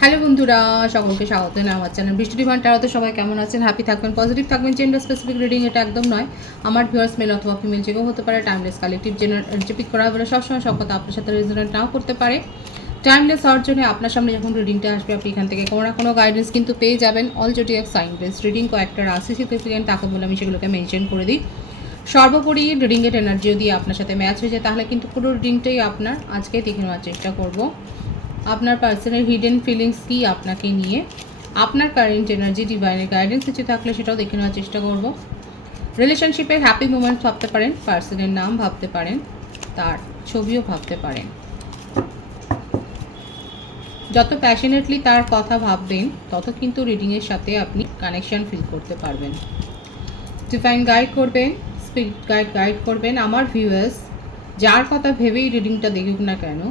Hello বন্ধুরা, সকলকে স্বাগত জানাই আমার চ্যানেল বৃষ্টি ডিভাইন ট্যারোতে। সবাই কেমন আছেন? হ্যাপি থাকবেন, পজিটিভ থাকবেন। জেন্ডার স্পেসিফিক রিডিং এটা একদম নয়। আমার ভিউয়ার্স মেল অথবা ফিমেল যে কেউ হতে পারে। টাইমলেস কালেকটিভ জেনারেল পিক করা বলে সবসময় সব কথা আপনার সাথে রেজোনেট নাও করতে পারে। টাইমলেস হওয়ার জন্য আপনার সামনে যখন রিডিংটা আসবে, আপনি এখান থেকে কোনো না কোনো গাইডেন্স কিন্তু পেয়ে যাবেন। All zodiac sign based reading কয়েকটা রাশি সিগনিফিকেন্ট তাকে বলে আমি সেগুলোকে মেনশন করে দিই। সর্বোপরি রিডিংয়ের এনার্জি যদি আপনার সাথে ম্যাচ হয়ে যায় তাহলে কিন্তু পুরো রিডিংটাই আপনার। আজকে দেখে নেওয়ার চেষ্টা করব আপনার পার্সোনাল হিডেন ফিলিংস কী আপনাকে নিয়ে, আপনার কারেন্ট এনার্জি, ডিভাইনের গাইডেন্স কিছু থাকলে সেটাও দেখে নেওয়ার চেষ্টা করব। রিলেশনশিপের হ্যাপি মোমেন্টস ভাবতে পারেন, পার্সনের নাম ভাবতে পারেন, তার ছবিও ভাবতে পারেন। যত প্যাশনেটলি তার কথা ভাববেন তত কিন্তু রিডিংয়ের সাথে আপনি কানেকশান ফিল করতে পারবেন। ডিভাইন গাইড করবেন, স্পিরিট গাইড করবেন আমার ভিউয়ার্স যার কথা ভেবেই রিডিংটা দেখুক না কেন,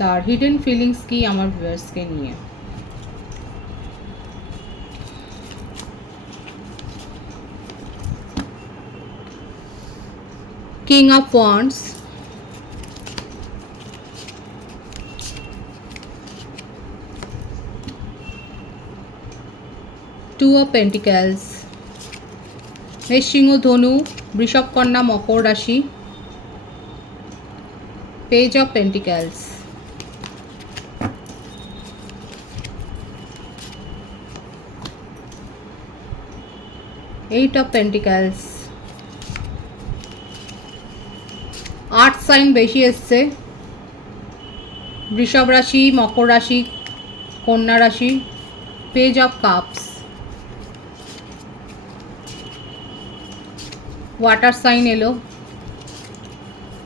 তার হিডেন ফিলিংস কি আমার ভিউয়ার্সকে নিয়ে। King of wands, two of pentacles, মেষ, সিংহ, ধনু, বৃষভ, কন্যা, মকর রাশি, page of pentacles, eight of pentacles. Earth sign বেশি এসছে, বৃষভ রাশি, মকর রাশি, কন্যা রাশি, page of cups. Water sign এলো,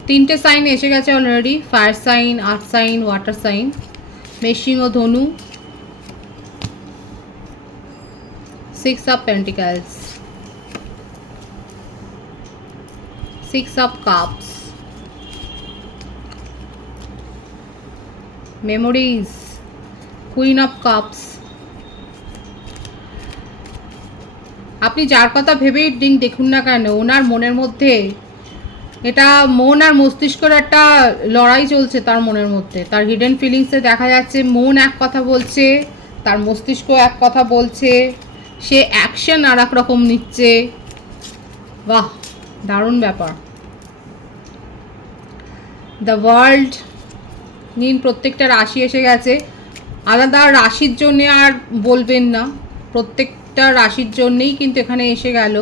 তিনটে সাইন এসে গেছে already, fire sign, earth sign, water sign. মেষ, সিংহ, ধনু, six of pentacles, six of cups, memories, queen of cups. আপনি যার কথা ভেবেই রিডিং দেখুন না কেন, ওনার মনের মধ্যে এটা মন আর মস্তিষ্কের একটা লড়াই চলছে। তার মনের মধ্যে তার হিডেন ফিলিংসে দেখা যাচ্ছে মন এক কথা বলছে, তার মস্তিষ্ক এক কথা বলছে, সে অ্যাকশন আর এক রকম নিচ্ছে। বাহ, দারুণ ব্যাপার। দ্য ওয়ার্ল্ড নিন, প্রত্যেকটা রাশি এসে গেছে। আলাদা রাশির জন্যে আর বলবেন না, প্রত্যেকটা রাশির জন্যেই কিন্তু এখানে এসে গেল।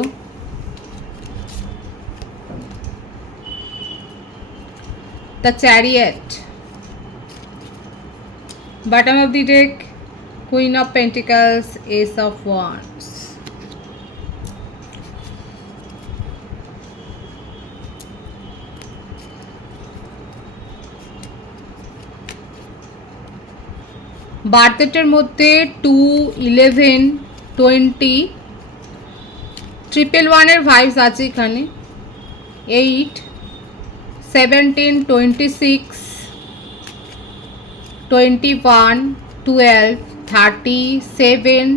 The chariot, bottom of the deck, Queen of Pentacles, Ace of Wands. বার্থডেটের মধ্যে 2, 11, 20, 111 ভাইবস আছে এখানে। 8, 17, 26, 21, 12, 37,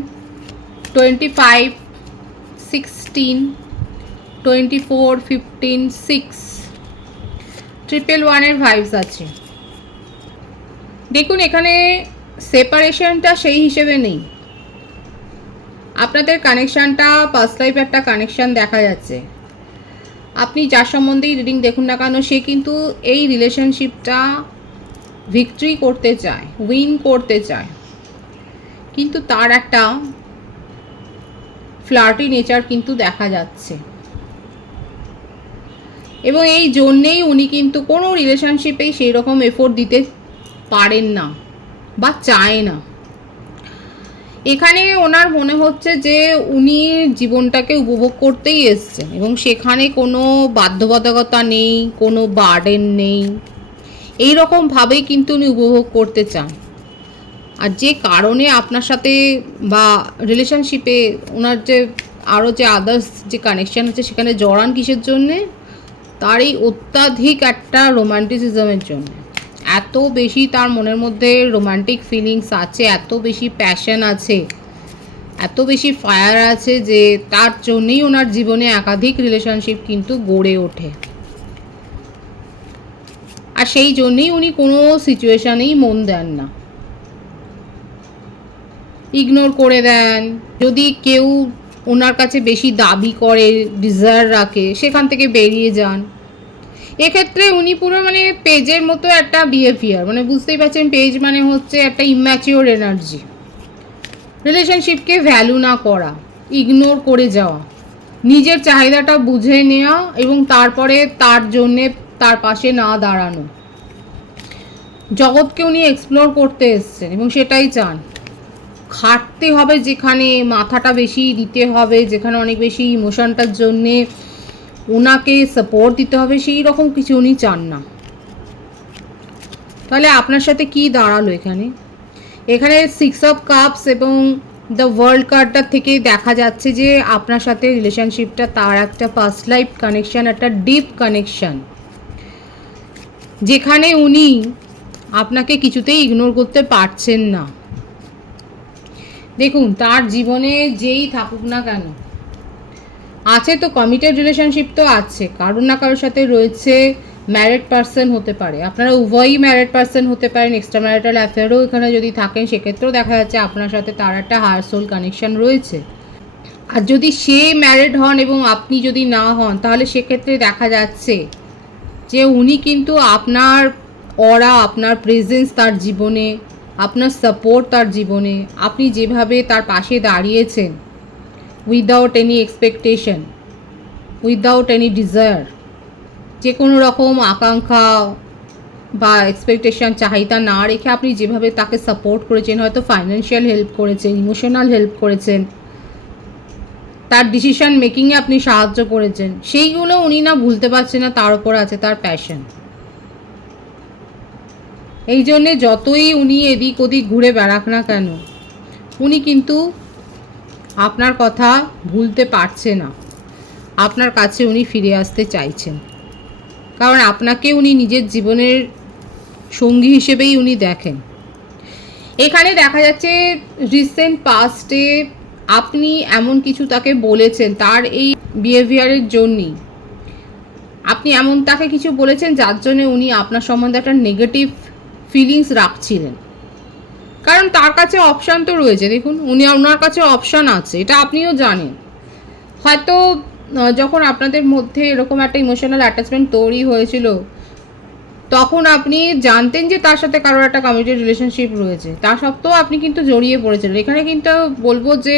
25, 16, 24, 15, 6, 111 ভাইবস আছে। দেখুন এখানে সেপারেশনটা সেই হিসেবে নেই, আপনাদের কানেকশানটা পাস্ট লাইফ একটা কানেকশান দেখা যাচ্ছে। আপনি যার সম্বন্ধেই রিডিং দেখুন না কেন, সে কিন্তু এই রিলেশনশিপটা ভিক্টরি করতে চায়, উইন করতে চায়, কিন্তু তার একটা ফ্লার্টি নেচার কিন্তু দেখা যাচ্ছে। এবং এই জন্যেই উনি কিন্তু কোনো রিলেশনশিপেই সেই রকম এফোর্ট দিতে পারেন না বা চায় না। এখানে ওনার মনে হচ্ছে যে উনি জীবনটাকে উপভোগ করতেই এসছেন এবং সেখানে কোনো বাধ্যবাধকতা নেই, কোনো বার্ডেন নেই, এই রকমভাবেই কিন্তু উনি উপভোগ করতে চান। আর যে কারণে আপনার সাথে বা রিলেশনশিপে ওনার যে আরও যে আদার্স যে কানেকশান আছে সেখানে জড়ান কিসের জন্যে? তার এই অত্যাধিক একটা রোম্যান্টিসিজমের জন্য। এত বেশি তার মনের মধ্যে রোম্যান্টিক ফিলিংস আছে, এত বেশি প্যাশন আছে, এত বেশি ফায়ার আছে যে তার জন্যই ওনার জীবনে একাধিক রিলেশনশিপ কিন্তু গড়ে ওঠে। আর সেই জন্যই উনি কোনো সিচুয়েশানেই মন দেন না। ইগনোর করে দেন। যদি কেউ ওনার কাছে বেশি দাবি করে, ডিজায়ার রাখে, সেখান থেকে বেরিয়ে যান। এক্ষেত্রে উনি পুরো মানে পেজের মতো একটা বিহেভিয়ার, মানে বুঝতেই পারছেন পেজ মানে হচ্ছে একটা ইম্যাচিওর এনার্জি। রিলেশনশিপকে ভ্যালু না করা, ইগনোর করে যাওয়া, নিজের চাহিদাটা বুঝে নেওয়া এবং তারপরে তার জন্যে তার পাশে না দাঁড়ানো। জগৎকে উনি এক্সপ্লোর করতে এসছেন এবং সেটাই চান। খাটতে হবে যেখানে, মাথাটা বেশি দিতে হবে যেখানে, অনেক বেশি ইমোশনটার জন্যে ওনাকে সাপোর্ট দিতে হবে, সেই রকম কিছু উনি চান না। তাহলে আপনার সাথে কি দাঁড়ালো এখানে? এখানে 6 অফ কাপস এবং দ্য ওয়ার্ল্ড কার্ডটার থেকে দেখা যাচ্ছে যে আপনার সাথে রিলেশনশিপটা তার একটা ফার্স্ট লাইফ কানেকশান, একটা ডিপ কানেকশান, যেখানে উনি আপনাকে কিছুতেই ইগনোর করতে পারছেন না। দেখুন, তার জীবনে যেই থাকুক না কেন, আছে তো কমিটেড রিলেশনশিপ তো আছে, কারোর না কারোর সাথে রয়েছে, ম্যারিড পারসন হতে পারে, আপনারা উভয়ই ম্যারিড পারসন হতে পারেন, এক্সট্রা ম্যারিটাল অ্যাফেয়ারও এখানে যদি থাকেন সেক্ষেত্রেও দেখা যাচ্ছে আপনার সাথে তার একটা হায়ার সোল কানেকশন রয়েছে। আর যদি সে ম্যারিড হন এবং আপনি যদি না হন, তাহলে সেক্ষেত্রে দেখা যাচ্ছে যে উনি কিন্তু আপনার অরা, আপনার প্রেজেন্স তার জীবনে, আপনার সাপোর্ট তার জীবনে, আপনি যেভাবে তার পাশে দাঁড়িয়েছেন without any expectation, without any desire, যে কোনো রকম আকাঙ্ক্ষা বা এক্সপেকটেশন, চাহিদা না রেখে আপনি যেভাবে তাকে সাপোর্ট করেছেন, হয়তো ফাইন্যান্সিয়াল হেল্প করেছেন, ইমোশনাল হেল্প করেছেন, তার ডিসিশন মেকিংয়ে আপনি সাহায্য করেছেন, সেইগুলো উনি না ভুলতে পারছেন না, তার উপর আছে তার প্যাশন। এই জন্যে যতই উনি এদিক ওদিক ঘুরে বেড়াক না কেন, উনি কিন্তু আপনার কথা ভুলতে পারছে না, আপনার কাছে উনি ফিরে আসতে চাইছেন, কারণ আপনাকে উনি নিজের জীবনের সঙ্গী হিসেবেই উনি দেখেন। এখানে দেখা যাচ্ছে রিসেন্ট পাস্টে আপনি এমন কিছু তাকে বলেছেন, তার এই বিহেভিয়ারের জন্যই আপনি এমন তাকে কিছু বলেছেন যার জন্য উনি আপনার সম্বন্ধে একটা নেগেটিভ ফিলিংস রাখছিলেন। কারণ তার কাছে অপশান তো রয়েছে, দেখুন ওনার কাছে অপশান আছে, এটা আপনিও জানেন। হয়তো যখন আপনাদের মধ্যে এরকম একটা ইমোশনাল অ্যাটাচমেন্ট তৈরি হয়েছিল, তখন আপনি জানতেন যে তার সাথে কারোর একটা কমিটেড রিলেশনশিপ রয়েছে, তা সত্ত্বেও আপনি কিন্তু জড়িয়ে পড়েছিলেন। এখানে কিন্তু বলবো যে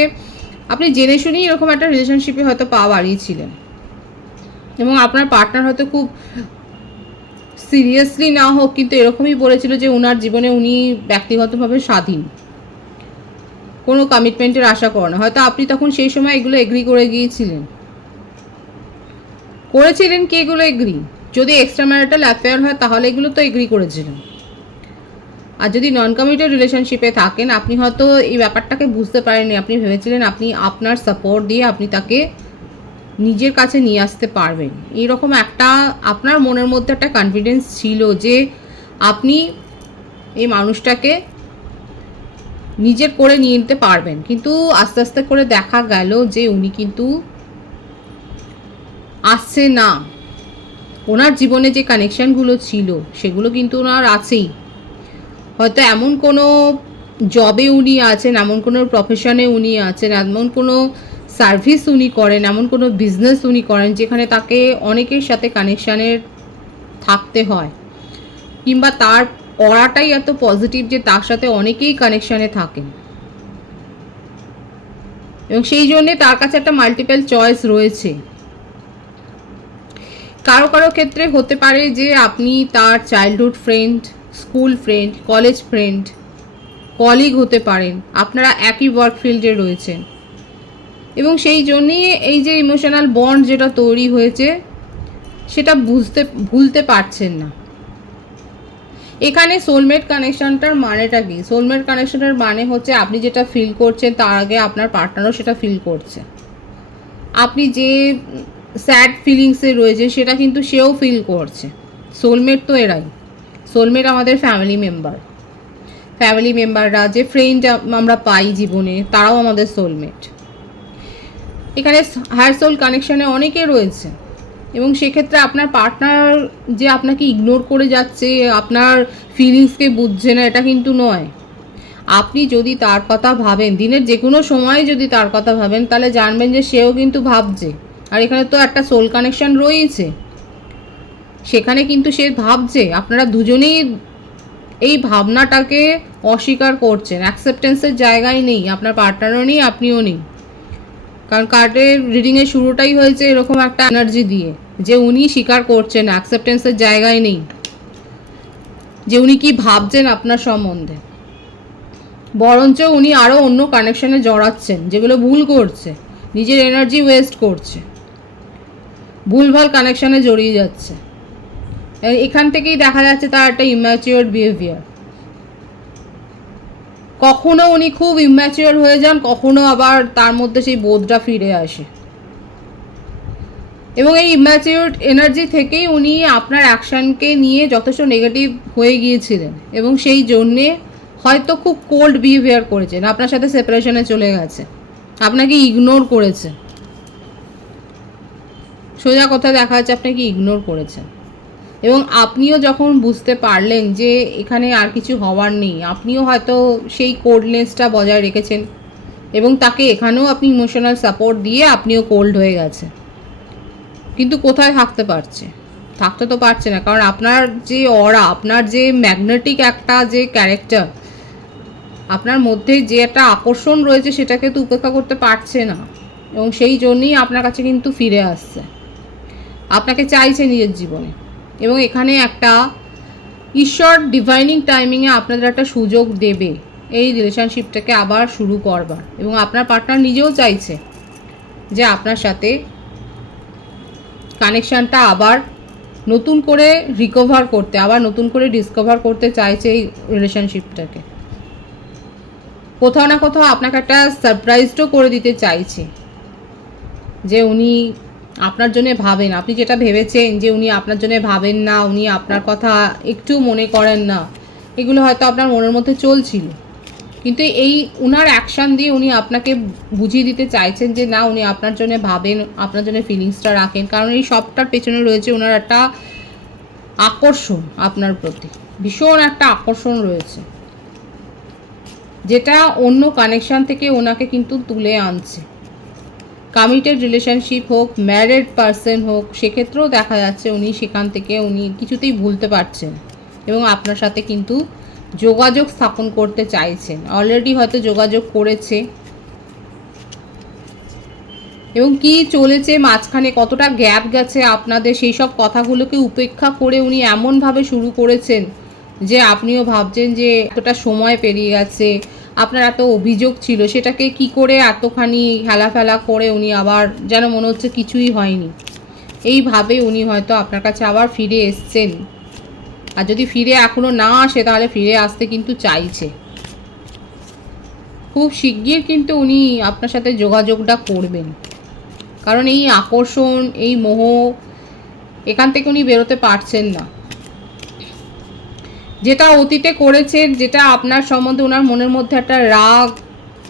আপনি জেনে শুনেই এরকম একটা রিলেশনশিপে হয়তো পা বাড়িয়েছিলেন এবং আপনার পার্টনার হয়তো খুব সিরিয়াসলি না হোক কিন্তু এরকমই বলেছিল যে ওনার জীবনে উনি ব্যক্তিগতভাবে স্বাধীন, কোনো কমিটমেন্টের আশা করে না। হয়তো আপনি তখন সেই সময় এগুলো এগ্রি করে গিয়েছিলেন। করেছিলেন কি এগুলো এগ্রি? যদি এক্সট্রা ম্যারিটাল অ্যাফেয়ার হয় তাহলে এগুলো তো এগ্রি করেছিলেন। আর যদি নন কমিটেড রিলেশনশিপে থাকেন, আপনি হয়তো এই ব্যাপারটাকে বুঝতে পারেননি, আপনি ভেবেছিলেন আপনি আপনার সাপোর্ট দিয়ে আপনি তাকে নিজের কাছে নিয়ে আসতে পারবেন, এইরকম একটা আপনার মনের মধ্যে একটা কনফিডেন্স ছিল যে আপনি এই মানুষটাকে নিজের করে নিয়ে নিতে পারবেন। কিন্তু আস্তে আস্তে করে দেখা গেল যে উনি কিন্তু আসছে না, ওনার জীবনে যে কানেকশানগুলো ছিল সেগুলো কিন্তু ওনার আছেই। হয়তো এমন কোনো জবে উনি আছেন, এমন কোনো প্রফেশনে উনি আছেন, এমন কোনো সার্ভিস উনি করেন, এমন কোনো বিজনেস উনি করেন যেখানে তাকে অনেকের সাথে কানেকশানের থাকতে হয়, কিংবা তার অরাটাই এত পজিটিভ যে তার সাথে অনেকেই কানেকশানে থাকেন এবং সেই জন্যে তার কাছে একটা মাল্টিপল চয়েস রয়েছে। কারো কারো ক্ষেত্রে হতে পারে যে আপনি তার childhood friend, school friend, college friend, colleague হতে পারেন, আপনারা একই ওয়ার্ক ফিল্ডে রয়েছেন এবং সেই জন্যই এই যে ইমোশনাল বন্ড যেটা তৈরি হয়েছে সেটা ভুলতে পারছেন না। এখানে সোলমেট কানেকশনটার মানেটা কি? সোলমেট কানেকশনের মানে হচ্ছে আপনি যেটা ফিল করছেন তার আগে আপনার পার্টনারও সেটা ফিল করছে। আপনি যে স্যাড ফিলিংসে রয়েছে সেটা কিন্তু সেও ফিল করছে। সোলমেট তো এরাই, সোলমেট আমাদের ফ্যামিলি মেম্বাররা, যে ফ্রেন্ড আমরা পাই জীবনে, তারাও আমাদের সোলমেট। এখানে হায়ার সোল কানেকশনে অনেকে রয়েছে এবং সেক্ষেত্রে আপনার পার্টনার যে আপনাকে ইগনোর করে যাচ্ছে, আপনার ফিলিংসকে বুঝছে না, এটা কিন্তু নয়। আপনি যদি তার কথা ভাবেন, দিনের যে কোনো সময় যদি তার কথা ভাবেন, তাহলে জানবেন যে সেও কিন্তু ভাবছে। আর এখানে তো একটা সোল কানেকশন রয়েছে, সেখানে কিন্তু সে ভাবছে। আপনারা দুজনেই এই ভাবনাটাকে অস্বীকার করছেন, অ্যাকসেপ্টেন্সের জায়গায় নেই, আপনার পার্টনারও নেই, আপনিও নেই। কারণ কার্ডের রিডিংয়ের শুরুটাই হয়েছে এরকম একটা এনার্জি দিয়ে, যে উনি স্বীকার করছেন, অ্যাকসেপ্টেন্সের জায়গায় নেই, যে উনি কি ভাবছেন আপনার সম্বন্ধে। বরঞ্চ উনি আরও অন্য কানেকশনে জড়াচ্ছেন, যেগুলো ভুল করছে, নিজের এনার্জি ওয়েস্ট করছে, ভুলভাল কানেকশনে জড়িয়ে যাচ্ছে। এখান থেকেই দেখা যাচ্ছে তার একটা ইম্যাচিওর বিহেভিয়ার। কখনো উনি খুব ইম্যাচিওর হয়ে যান, কখনো আবার তার মধ্যে সেই বোধটা ফিরে আসে। এবং এই ইম্যাচিওর এনার্জি থেকেই উনি আপনার অ্যাকশানকে নিয়ে যথেষ্ট নেগেটিভ হয়ে গিয়েছিলেন, এবং সেই জন্যে হয়তো খুব কোল্ড বিহেভিয়ার করেছেন, আপনার সাথে সেপারেশনে চলে গেছে, আপনাকে ইগনোর করেছে। সোজা কথা দেখা যাচ্ছে আপনাকে ইগনোর করেছেন। এবং আপনিও যখন বুঝতে পারলেন যে এখানে আর কিছু হওয়ার নেই, আপনিও হয়তো সেই কোল্ডনেসটা বজায় রেখেছেন, এবং তাকে এখানেও আপনি ইমোশনাল সাপোর্ট দিয়ে আপনিও কোল্ড হয়ে গেছে। কিন্তু কোথায় থাকতে পারছে? থাকতে তো পারছে না, কারণ আপনার যে অরা, আপনার যে ম্যাগনেটিক একটা যে ক্যারেক্টার, আপনার মধ্যে যে একটা আকর্ষণ রয়েছে, সেটাকে তো উপেক্ষা করতে পারছে না, এবং সেই জন্যই আপনার কাছে কিন্তু ফিরে আসছে, আপনাকে চাইছে নিজের জীবনে। এবং এখানে একটা ঈশ্বর ডিভাইনিং টাইমিংয়ে আপনাদের একটা সুযোগ দেবে এই রিলেশনশিপটাকে আবার শুরু করবার, এবং আপনার পার্টনার নিজেও চাইছে যে আপনার সাথে কানেকশানটা আবার নতুন করে রিকভার করতে, আবার নতুন করে ডিসকভার করতে চাইছে এই রিলেশনশিপটাকে। কোথাও না কোথাও আপনাকে একটা সারপ্রাইজও করে দিতে চাইছে, যে উনি আপনার জন্য ভাবেন। আপনি যেটা ভেবেছেন যে উনি আপনার জন্য ভাবেন না, উনি আপনার কথা একটু মনে করেন না, এগুলো হয়তো আপনার মনের মধ্যে চলছিল, কিন্তু এই উনার অ্যাকশান দিয়ে উনি আপনাকে বুঝিয়ে দিতে চাইছেন যে না, উনি আপনার জন্য ভাবেন, আপনার জন্য ফিলিংসটা রাখেন। কারণ এই সবটার পেছনে রয়েছে ওনার একটা আকর্ষণ, আপনার প্রতি ভীষণ একটা আকর্ষণ রয়েছে, যেটা অন্য কানেকশান থেকে ওনাকে কিন্তু তুলে আনছে। কমিটেড রিলেশনশিপ হোক, ম্যারিড পারসন হোক, সেক্ষেত্রেও দেখা যাচ্ছে উনি সেখান থেকে উনি কিছুতেই ভুলতে পারছেন, এবং আপনার সাথে কিন্তু যোগাযোগ স্থাপন করতে চাইছেন। অলরেডি হয়তো যোগাযোগ করেছে, এবং কি চলেছে মাঝখানে, কতটা গ্যাপ গেছে আপনাদের, সেই সব কথাগুলোকে উপেক্ষা করে উনি এমনভাবে শুরু করেছেন যে আপনিও ভাবছেন যে এতটা সময় পেরিয়ে গেছে, আপনার এত অভিযোগ ছিল, সেটাকে কি করে এতখানি হেলাফেলা করে উনি আবার যেন মনে হচ্ছে কিছুই হয়নি, এইভাবে উনি হয়তো আপনার কাছে আবার ফিরে এসছেন। আর যদি ফিরে এখনও না আসে, তাহলে ফিরে আসতে কিন্তু চাইছে। খুব শিগগির কিন্তু উনি আপনার সাথে যোগাযোগটা করবেন, কারণ এই আকর্ষণ, এই মোহ, এখান থেকে উনি বেরোতে পারছেন না। যেটা অতীতে করেছেন, যেটা আপনার সম্বন্ধে ওনার মনের মধ্যে একটা রাগ,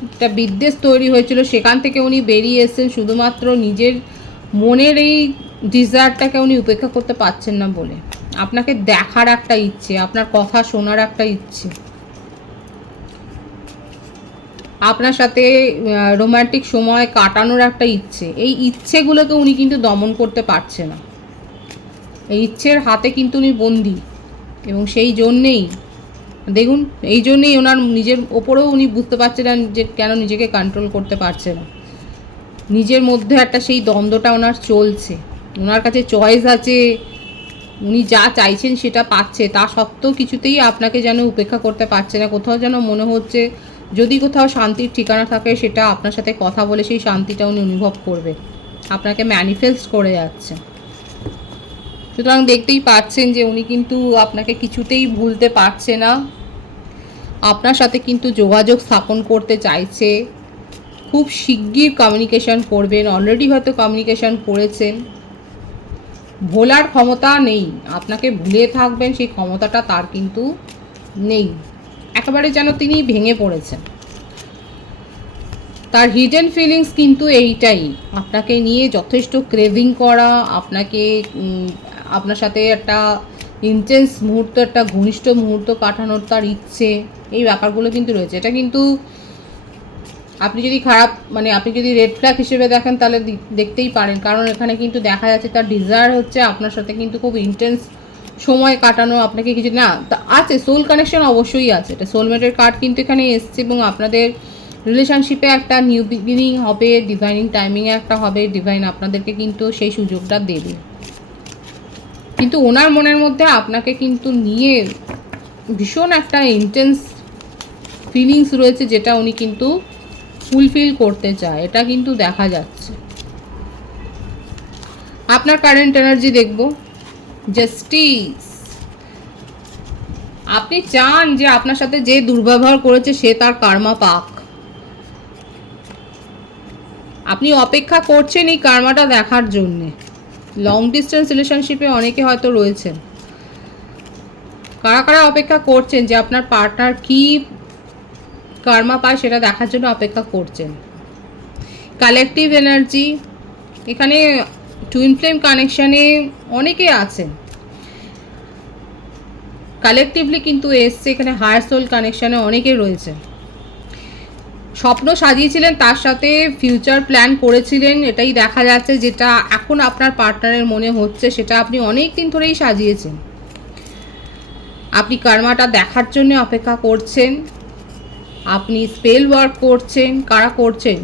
একটা বিদ্বেষ তৈরি হয়েছিল, সেখান থেকে উনি বেরিয়ে এসেছেন শুধুমাত্র নিজের মনের এই ডিজায়ারটাকে উনি উপেক্ষা করতে পারছেন না বলে। আপনাকে দেখার একটা ইচ্ছে, আপনার কথা শোনার একটা ইচ্ছে, আপনার সাথে রোম্যান্টিক সময় কাটানোর একটা ইচ্ছে, এই ইচ্ছেগুলোকে উনি কিন্তু দমন করতে পারছে না। এই ইচ্ছের হাতে কিন্তু উনি বন্দী, এবং সেই জন্যেই দেখুন, এই জন্যেই ওনার নিজের ওপরেও উনি বুঝতে পারছেন যে কেন নিজেকে কন্ট্রোল করতে পারছে না। নিজের মধ্যে একটা সেই দ্বন্দ্বটা ওনার চলছে, ওনার কাছে চয়েস আছে, উনি যা চাইছেন সেটা পাচ্ছে, তা সত্ত্বেও কিছুতেই আপনাকে যেন উপেক্ষা করতে পারছে না। কোথাও যেন মনে হচ্ছে যদি কোথাও শান্তির ঠিকানা থাকে, সেটা আপনার সাথে কথা বলে সেই শান্তিটা উনি অনুভব করবে, আপনাকে ম্যানিফেস্ট করে যাচ্ছে। সুতরাং দেখতেই পাচ্ছেন যে উনি কিন্তু আপনাকে কিছুতেই ভুলতে পারছে না, আপনার সাথে কিন্তু যোগাযোগ স্থাপন করতে চাইছে, খুব শিগগির কমিউনিকেশন করবেন, অলরেডি হয়তো কমিউনিকেশন করেছেন। ভোলার ক্ষমতা নেই, আপনাকে ভুলে থাকবেন সেই ক্ষমতাটা তার কিন্তু নেই, একেবারে যেন তিনি ভেঙে পড়েছেন। তার হিডেন ফিলিংস কিন্তু এইটাই, আপনাকে নিয়ে যথেষ্ট ক্রেভিং করা, আপনাকে আপনার সাথে একটা ইন্টেন্স মুহূর্ত, একটা ঘনিষ্ঠ মুহূর্ত কাটানোর তার ইচ্ছে, এই ব্যাপারগুলো কিন্তু রয়েছে। এটা কিন্তু আপনি যদি খারাপ মানে আপনি যদি রেড ফ্ল্যাগ হিসেবে দেখেন তাহলে দেখতেই পারেন, কারণ এখানে কিন্তু দেখা যাচ্ছে তার ডিজায়ার হচ্ছে আপনার সাথে কিন্তু খুব ইন্টেন্স সময় কাটানো, আপনাকে কিছু না আছে, সোল কানেকশন অবশ্যই আছে, এটা সোলমেটের কার্ড কিন্তু এখানে এসছে, এবং আপনাদের রিলেশনশিপে একটা নিউ বিগিনিং হবে, ডিভাইনিং টাইমিংয়ে একটা হবে, ডিভাইন আপনাদেরকে কিন্তু সেই সুযোগটা দেবে। কিন্তু ওনার মনের মধ্যে আপনাকে কিন্তু নিয়ে ভীষণ একটা ইন্টেন্স ফিলিংস রয়েছে, যেটা উনি কিন্তু ফুলফিল করতে চায়, এটা কিন্তু দেখা যাচ্ছে। আপনার কারেন্ট এনার্জি দেখব, জাস্টিস। আপনি চান যে আপনার সাথে যে দুর্ব্যবহার করেছে সে তার কার্মা পাক। আপনি অপেক্ষা করছেন এই কার্মাটা দেখার জন্যে। লং ডিস্টেন্স রিলেশনশিপে অনেকে হয়তো রয়েছেন, কারা কারা অপেক্ষা করছেন যে আপনার পার্টনার কি কার্মা পায় সেটা দেখার জন্য অপেক্ষা করছেন। কালেকটিভ এনার্জি, এখানে টুইন ফ্লেম কানেকশানে অনেকে আছেন, কালেকটিভলি কিন্তু এসছে এখানে। হায়ার সোল কানেকশানে অনেকে রয়েছে, স্বপ্ন সাজিয়েছিলেন, তার সাথে ফিউচার প্ল্যান করেছিলেন, এটাই দেখা যাচ্ছে। যেটা এখন আপনার পার্টনারের মনে হচ্ছে সেটা আপনি অনেক দিন ধরেই সাজিয়েছেন। আপনি কার্মাটা দেখার জন্য অপেক্ষা করছেন, আপনি স্পেল ওয়ার্ক করছেন। কারা করছেন?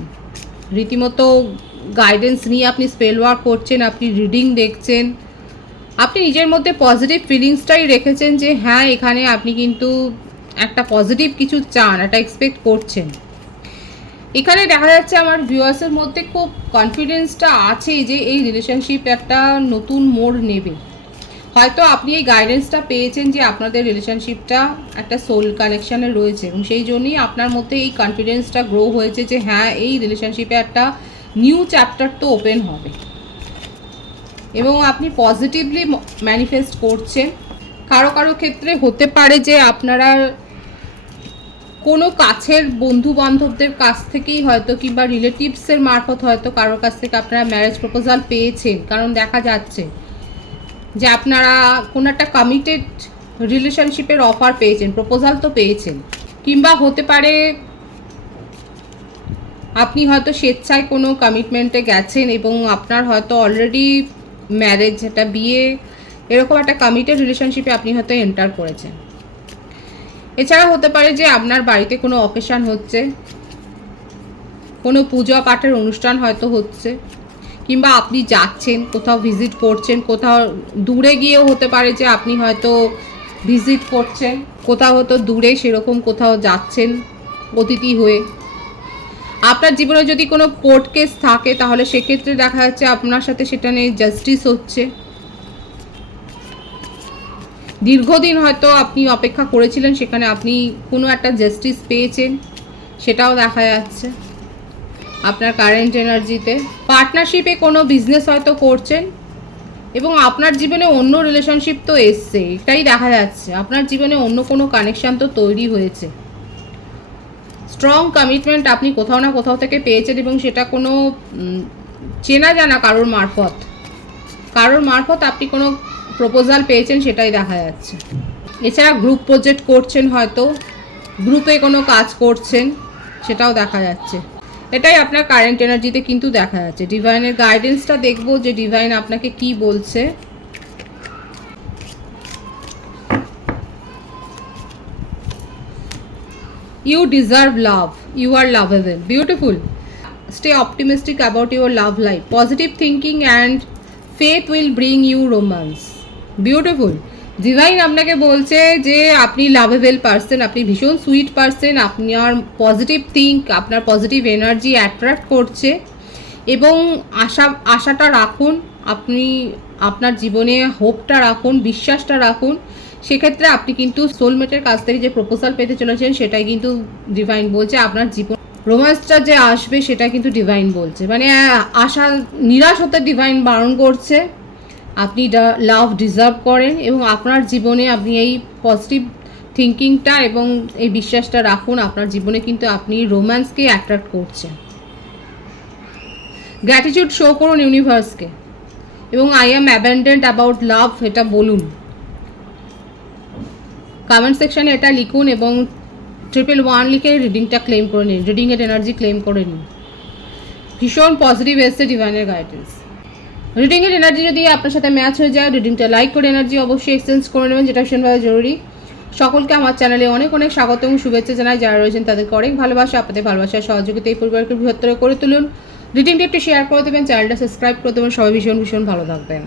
রীতিমতো গাইডেন্স নিয়ে আপনি স্পেল ওয়ার্ক করছেন, আপনি রিডিং দেখছেন, আপনি নিজের মধ্যে পজিটিভ ফিলিংসটাই রেখেছেন যে হ্যাঁ এখানে আপনি কিন্তু একটা পজিটিভ কিছু চান, একটা এক্সপেক্ট করছেন। এখানে দেখা যাচ্ছে আমার ভিউয়ার্সের মধ্যে খুব কনফিডেন্সটা আছে যে এই রিলেশনশিপ একটা নতুন মোড় নেবে। হয়তো আপনি এই গাইডেন্সটা পেয়েছেন যে আপনাদের রিলেশনশিপটা একটা সোল কানেকশানে রয়েছে, এবং সেই জন্যই আপনার মধ্যে এই কনফিডেন্সটা গ্রো হয়েছে যে হ্যাঁ এই রিলেশনশিপে একটা নিউ চ্যাপ্টার তো ওপেন হবে, এবং আপনি পজিটিভলি ম্যানিফেস্ট করছেন। কারো কারো ক্ষেত্রে হতে পারে যে আপনারা কোনো কাছের বন্ধু বান্ধবদের কাছ থেকেই হয়তো কিংবা রিলেটিভসের মারফত হয়তো কারোর কাছ থেকে আপনারা ম্যারেজ প্রপোজাল পেয়েছেন, কারণ দেখা যাচ্ছে যে আপনারা কোনো একটা কমিটেড রিলেশনশিপের অফার পেয়েছেন, প্রপোজাল তো পেয়েছেন। কিংবা হতে পারে আপনি হয়তো স্বেচ্ছায় কোনো কমিটমেন্টে গেছেন এবং আপনার হয়তো অলরেডি ম্যারেজ, একটা বিয়ে, এরকম একটা কমিটেড রিলেশনশিপে আপনি হয়তো এন্টার করেছেন। এছাড়া হতে পারে যে আপনার বাড়িতে কোনো অকেশন হচ্ছে, কোনো পূজা পাঠের অনুষ্ঠান হয়তো হচ্ছে, কিংবা আপনি যাচ্ছেন কোথাও ভিজিট করছেন, কোথাও দূরে গিয়েও হতে পারে যে আপনি হয়তো ভিজিট করছেন, কোথাও হয়তো দূরে সেরকম কোথাও যাচ্ছেন অতিথি হয়ে। আপনার জীবনে যদি কোনো কোর্ট কেস থাকে তাহলে সেক্ষেত্রে দেখা যাচ্ছে আপনার সাথে সেটা নিয়ে জাস্টিস হচ্ছে। দীর্ঘদিন হয়তো আপনি অপেক্ষা করেছিলেন, সেখানে আপনি কোনো একটা জাস্টিস পেয়েছেন, সেটাও দেখা যাচ্ছে আপনার কারেন্ট এনার্জিতে। পার্টনারশিপে কোনো বিজনেস হয়তো করছেন, এবং আপনার জীবনে অন্য রিলেশনশিপ তো এসছে, এটাই দেখা যাচ্ছে। আপনার জীবনে অন্য কোনো কানেকশান তো তৈরি হয়েছে, স্ট্রং কমিটমেন্ট আপনি কোথাও না কোথাও থেকে পেয়েছেন, এবং সেটা কোনো চেনা জানা কারোর মারফত আপনি কোনো প্রপোজাল পেয়েছেন, সেটাই দেখা যাচ্ছে। এছাড়া গ্রুপ প্রজেক্ট করছেন, হয়তো গ্রুপে কোনো কাজ করছেন, সেটাও দেখা যাচ্ছে। এটাই আপনার কারেন্ট এনার্জিতে কিন্তু দেখা যাচ্ছে। ডিভাইনের গাইডেন্সটা দেখবো যে ডিভাইন আপনাকে কি বলছে। You deserve love. You are lovable. Beautiful. Stay optimistic about your love life. Positive thinking and faith will bring you romance. Beautiful. Divine আপনাকে বলছে যে আপনি লাভেবল পারসন, আপনি ভীষণ সুইট পারসন, আপনার পজিটিভ থিঙ্ক, আপনার পজিটিভ এনার্জি অ্যাট্রাক্ট করছে, এবং আশাটা রাখুন, আপনি আপনার জীবনে হোপটা রাখুন, বিশ্বাসটা রাখুন। সেক্ষেত্রে আপনি কিন্তু সোলমেটের কাছ থেকে যে প্রপোজাল পেতে চলেছেন সেটাই কিন্তু ডিভাইন বলছে। আপনার জীবন রোম্যান্সটা যে আসবে সেটা কিন্তু ডিভাইন বলছে, মানে আশা নিরাশ হতে ডিভাইন বারণ করছে। আপনি লাভ ডিজার্ভ করেন, এবং আপনার জীবনে আপনি এই পজিটিভ থিঙ্কিংটা এবং এই বিশ্বাসটা রাখুন, আপনার জীবনে কিন্তু আপনি রোম্যান্সকে অ্যাট্রাক্ট করছেন। গ্র্যাটিটিউড শো করুন ইউনিভার্সকে, এবং আই অ্যাম অ্যাবেন্ডেন্ট অ্যাবাউট লাভ এটা বলুন। কমেন্ট সেকশানে এটা লিখুন এবং 111 লিখে রিডিংটা ক্লেম করে নিন, রিডিংয়ের এনার্জি ক্লেম করে নিন। ভীষণ পজিটিভ এসছে ডিভাইনের গাইডেন্স। রিডিংয়ের এনার্জি যদি আপনার সাথে ম্যাচ হয়ে যায়, রিডিংটা লাইক করে এনার্জি অবশ্যই এক্সচেঞ্জ করে নেবেন, যেটা ভীষণভাবে জরুরি। সকলকে আমার চ্যানেলে অনেক অনেক স্বাগত এবং শুভেচ্ছা জানাই। যারা রয়েছেন তাদেরকে অনেক ভালোবাসা, আপনাদের ভালোবাসার সহযোগিতা এই পরিবারকে বৃহত্তর করে তুলুন। রিডিংটি একটু শেয়ার করে দেবেন, চ্যানেলটা সাবস্ক্রাইব করে দেবেন। সবাই ভীষণ ভীষণ ভালো থাকবেন।